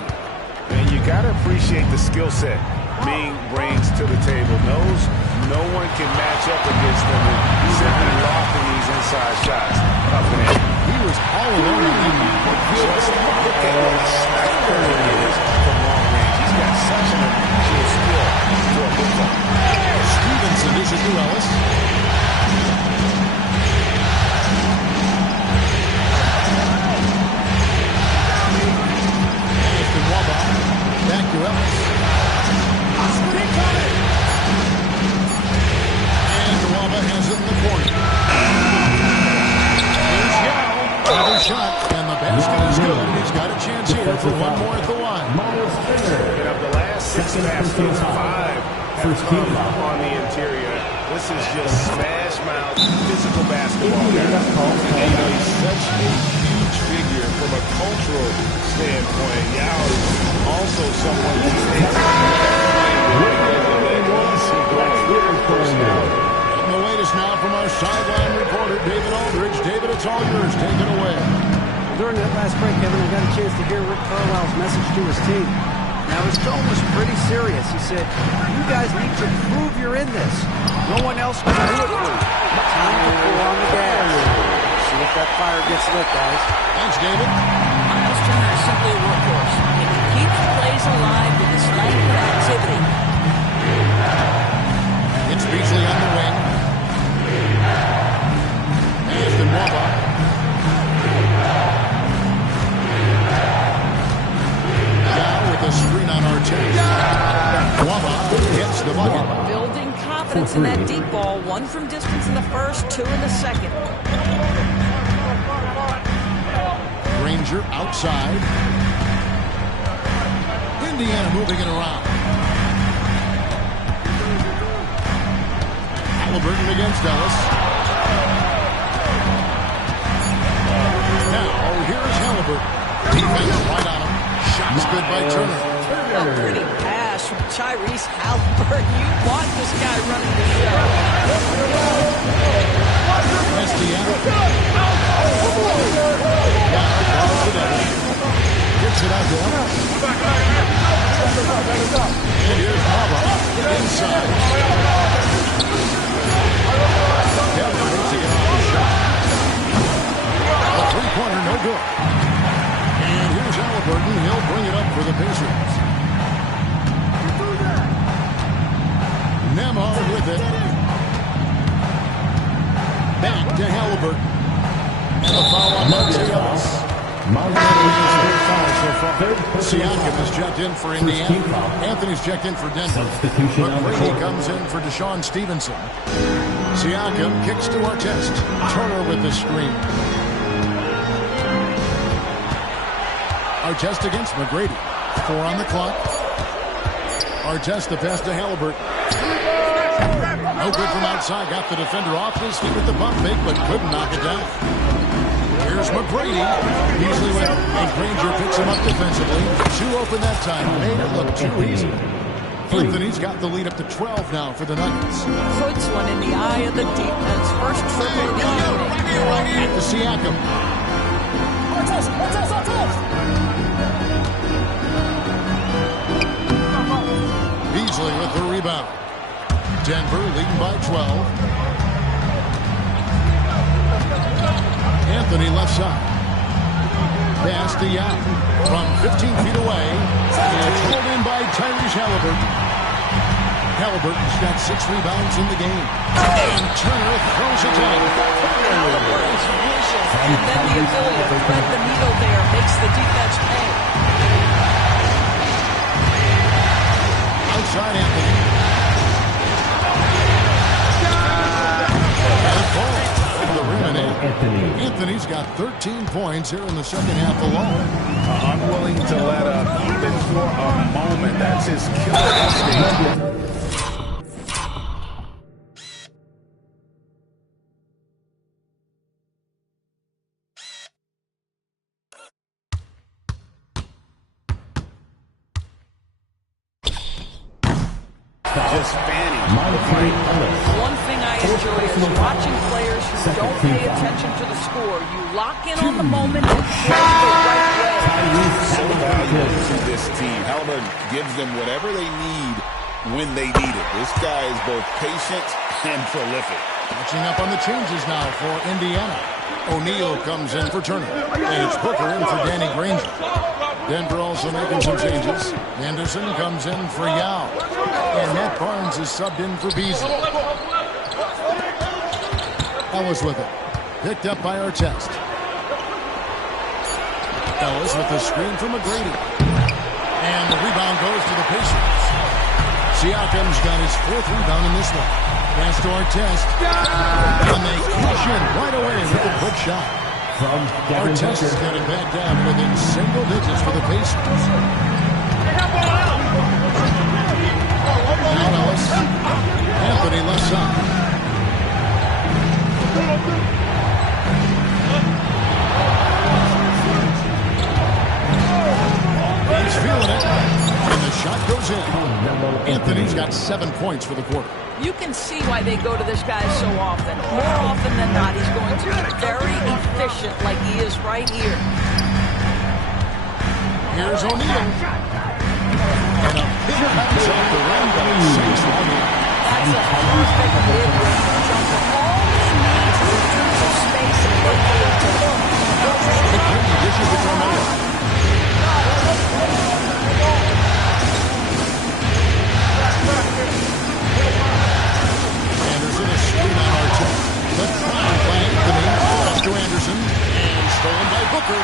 And you got to appreciate the skill set Ming brings to the table. Knows no one can match up against them and simply lofting these inside shots up and in. He was all alone in the Just look at what a sniper he is from long range. He's got such an unusual skill for a football. Stevenson is to Ellis. Back to Ellis. And Nwaba has it in the corner. Here's Yao. Another shot, and the basket is good. He's got a chance here for one more at the line. And of the last 6 baskets, 5 have come on the interior. This is just smash mouth, physical basketball. And he's such a huge figure from a cultural standpoint, Yao is also someone who's able to the latest now from our sideline reporter, David Aldridge. David, it's all yours. Take it away. During that last break, Kevin, I got a chance to hear Rick Carlisle's message to his team. Now, his tone was pretty serious. He said, you guys need to prove you're in this. No one else can do it for you. Time to pull on the gas. See if that fire gets lit, guys. Thanks, David. Miles Turner is simply a workhorse. And he keeps plays alive with his length of activity. It's Beasley on the wing. Ashton Wamba. Now with a screen on Arteta. Wamba hits the bucket. Building confidence in that deep ball. One from distance in the first, two in the second. Granger outside. Indiana moving it around. Halliburton against Ellis. Now, here's Halliburton. Defense right on him. Shots good by Turner. A pretty pass from Tyrese Halliburton. You want this guy running the show. Estiana. Gets it out to Ellis. And here's Baba inside. Denver needs to get off the shot. A three-pointer, no good. And here's Halliburton. He'll bring it up for the Pacers. Nembhard with it. Back to Halliburton. And the foul on Martial. Siakam is checked in for Indiana. Anthony's checked in for Denver. McGrady comes in for Deshaun Stevenson. Siakam kicks to Artest. Turner with the screen. Artest against McGrady. 4 on the clock. Artest the pass to Halliburton. No good from outside. Got the defender off his feet with the bump fake, but couldn't knock it down. Here's McGrady. Beasley went, and Granger picks him up defensively. Too open that time. Made it look too easy. Anthony's got the lead up to 12 now for the Nuggets. Puts one in the eye of the defense. First triple of the evening. To Siakam. Beasley with the rebound. Denver leading by 12. Anthony left side. Pass to Yao. From 15 feet away. And pulled in by Tyrese Halliburton. Halliburton's got 6 rebounds in the game. And Turner throws it down. Halliburton's vision and then the ability to thread the needle there makes the defense pay. Outside Anthony. And a ball. The rim and in. Anthony's got 13 points here in the second half alone. Unwilling to let up even for a moment. That's his killer instinct. Just fanning. One thing I enjoy is watching players who don't pay attention to the score. You lock in on the moment and play the right way. So valuable to this team. Halliburton gives them whatever they need when they need it. This guy is both patient and prolific. Catching up on the changes now for Indiana. O'Neal comes in for Turner. And it's Booker in for Danny Granger. Denver also making some changes. Anderson comes in for Yao. And Matt Barnes is subbed in for Beasley. Ellis with it. Picked up by Artest. Ellis with the screen from McGrady. And the rebound goes to the Pacers. Siakam's got his 4th rebound in this one. Pass to Artest. And they cash in right away with a quick shot. Artest is getting back down within single digits for the Pacers. Now Ellis. Anthony left side. Anthony's got 7 points for the quarter. You can see why they go to this guy so often. More often than not, he's going to be very efficient like he is right here. Here's O'Neal. And a big bounce off the rim, but it sinks right in. That's a perfect mid-range jumper. All he needs is in terms of space and locating to him. McGrady dishes to Carmelo. Anderson is screwed on Archer. The drive by Anthony. Pass to Anderson. And stolen by Booker.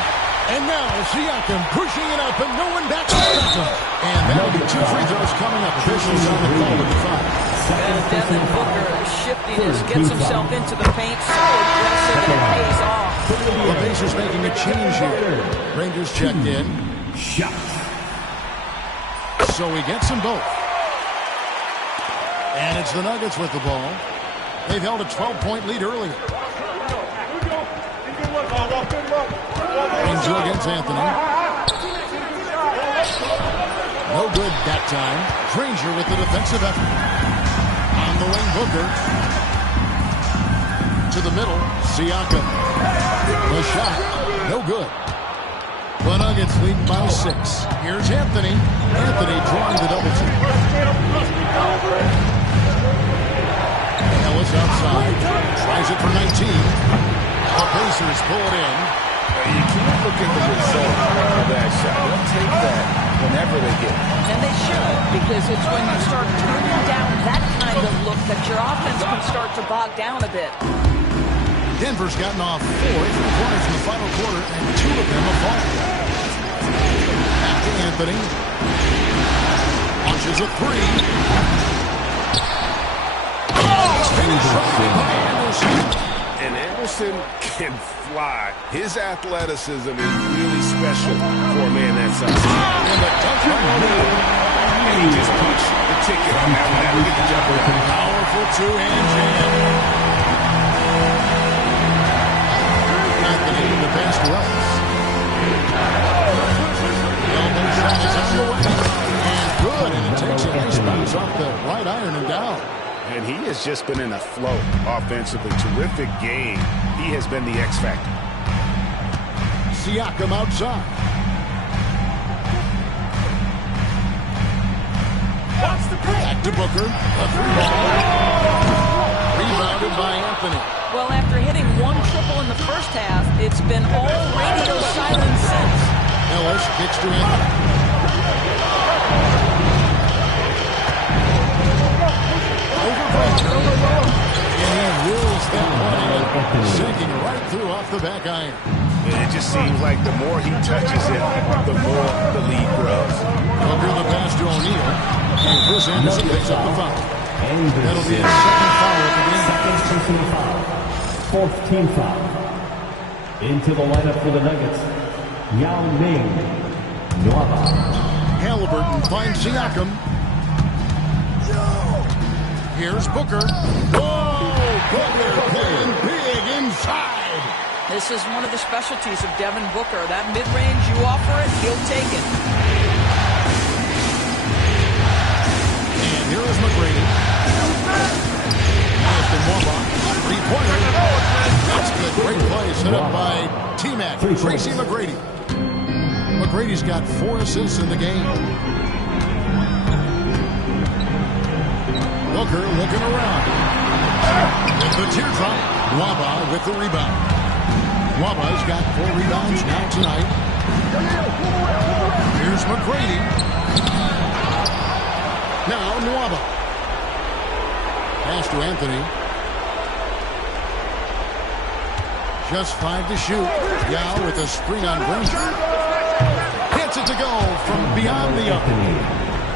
And now Siakam pushing it up and no one back to stop him. And that'll be 2 free throws coming up. Officials on the call with the 5. And Devin Booker shiftiness gets himself into the paint so aggressive and it pays off. The Pacers making a change here. Rangers checked in. So he gets them both. And it's the Nuggets with the ball. They've held a 12-point lead earlier. Angel against Anthony. No good that time. Granger with the defensive effort. On the wing, Booker. To the middle, Siakam. The shot, no good. The Nuggets lead by 6. Here's Anthony. Anthony drawing the double team. Ellis outside. Tries it for 19. The Pacers pull it in. You can't look at the result of that shot. They'll take that whenever they get it. And they should, because it's when you start turning down that kind of look that your offense can start to bog down a bit. Denver's gotten off 4 3-pointers in the final quarter, and 2 of them have fallen. Back to Anthony. Launches a 3. Finished by Anderson. And Anderson can fly. His athleticism is really special for a man that size. And the touch by O'Neal. And he just punched the ticket on that one. Look at the jumper. Powerful 2-hand jam. Anthony in the pass to Ellis. Elbow shot is on the way. And good. And it takes a nice bounce off the right iron and down. And he has just been in a flow offensively. Terrific game. He has been the X factor. Siakam outside. Back to Booker. A 3-ball. Rebounded by Anthony. Well, after hitting 1 triple in the first half, it's been all radio silence since. Ellis kicks to Anthony. And he wills that one in, sinking right through off the back iron. And it just seems like the more he touches it, the more the lead grows. Booker the pass to O'Neal. And Chris Anderson picks up the foul. That'll be his second foul of the game. Second personal foul. 4th team foul. Into the lineup for the Nuggets, Yao Ming Nwaba. Halliburton finds Siakam. Here's Booker. Whoa! Booker playing big inside. This is one of the specialties of Devin Booker. That mid-range, you offer it, he'll take it. And here is McGrady. Austin Wamba. 3-pointer. That's good. Great play set up by T-Mac. Tracy McGrady. McGrady's got 4 assists in the game. Booker looking around. With the teardrop. Wamba with the rebound. Waba's got 4 rebounds now tonight. Here's McGrady. Now Nwaba. Pass to Anthony. Just 5 to shoot. Yao with a screen on Granger. Gets it to go from beyond the arc.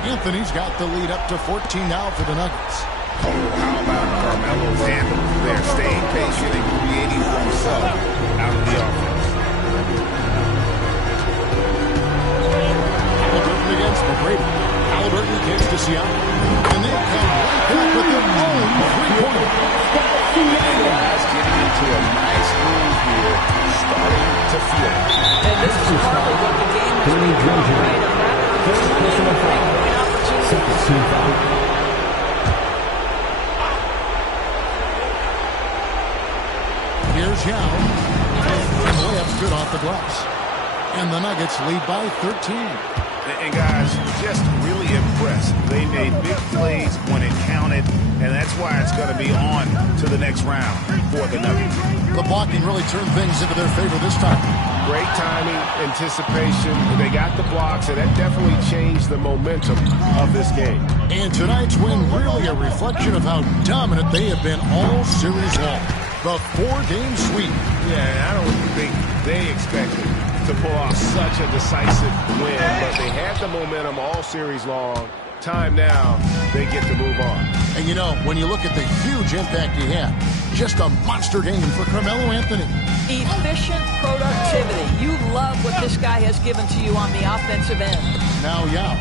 Anthony's got the lead up to 14 now for the Nuggets. Oh, how about Carmelo's handle? They're staying patient and creating for himself out of the offense. Halliburton against McGrady. Halliburton kicks to Siakam. And they come right back with their own 3-pointer. Guys getting into a nice groove here, starting to feel it. And this is partly what the game is becoming, right? A matter of opportunity Second team foul. Here's Yao. And the layup's good off the glass. And the Nuggets lead by 13. And guys, just really impressed. They made big plays when it counted, and that's why it's going to be on to the next round for the Nuggets. The blocking really turned things into their favor this time. Great timing, anticipation. They got the blocks, and that definitely changed the momentum of this game. And tonight's win really a reflection of how dominant they have been all series long. The 4-game sweep. Yeah, I don't think they expected to pull off such a decisive win, but they had the momentum all series long. Time now, they get to move on. And you know, when you look at the huge impact he had, just a monster game for Carmelo Anthony. Efficient productivity. You love what this guy has given to you on the offensive end. Now Yao,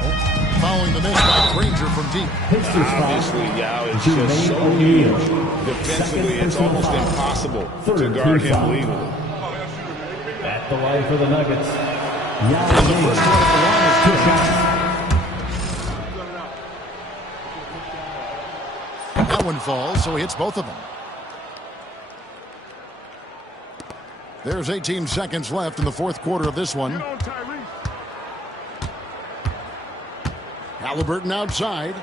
following the miss by Granger from deep. Obviously, Yao is just so huge. Defensively, it's almost impossible to guard him legally. At the line for the Nuggets. Yao And the first one at the line is 2 shots. That one falls, so he hits both of them. There's 18 seconds left in the fourth quarter of this one. Halliburton outside.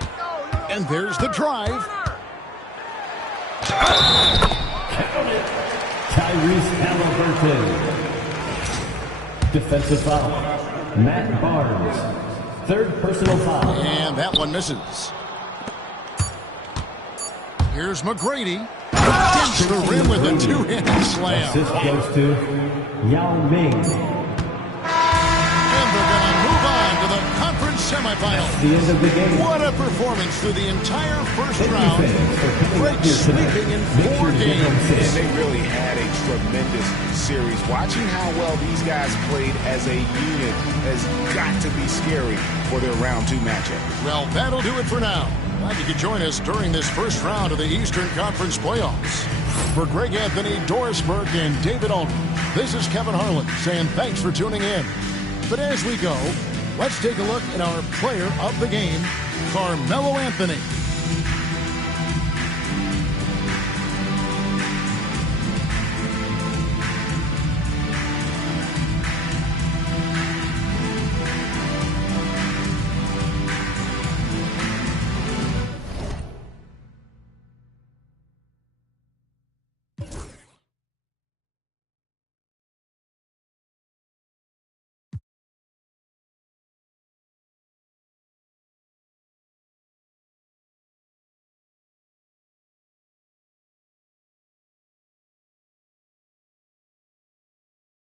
And there's the drive. Tyrese Halliburton. Defensive foul. Matt Barnes. Third personal foul. And that one misses. Here's McGrady. Against the rim with a two-handed slam. Assist goes to Yao Ming. And they're going to move on to the conference semifinal. The end of the game. What a performance through the entire first round. Great sweeping in 4 games. And they really had a tremendous series. Watching how well these guys played as a unit has got to be scary for their round 2 matchup. Well, that'll do it for now. Glad you could join us during this first round of the Eastern Conference playoffs. For Greg Anthony, Doris Burke, and David Aldridge, this is Kevin Harlan saying thanks for tuning in. But as we go, let's take a look at our player of the game, Carmelo Anthony.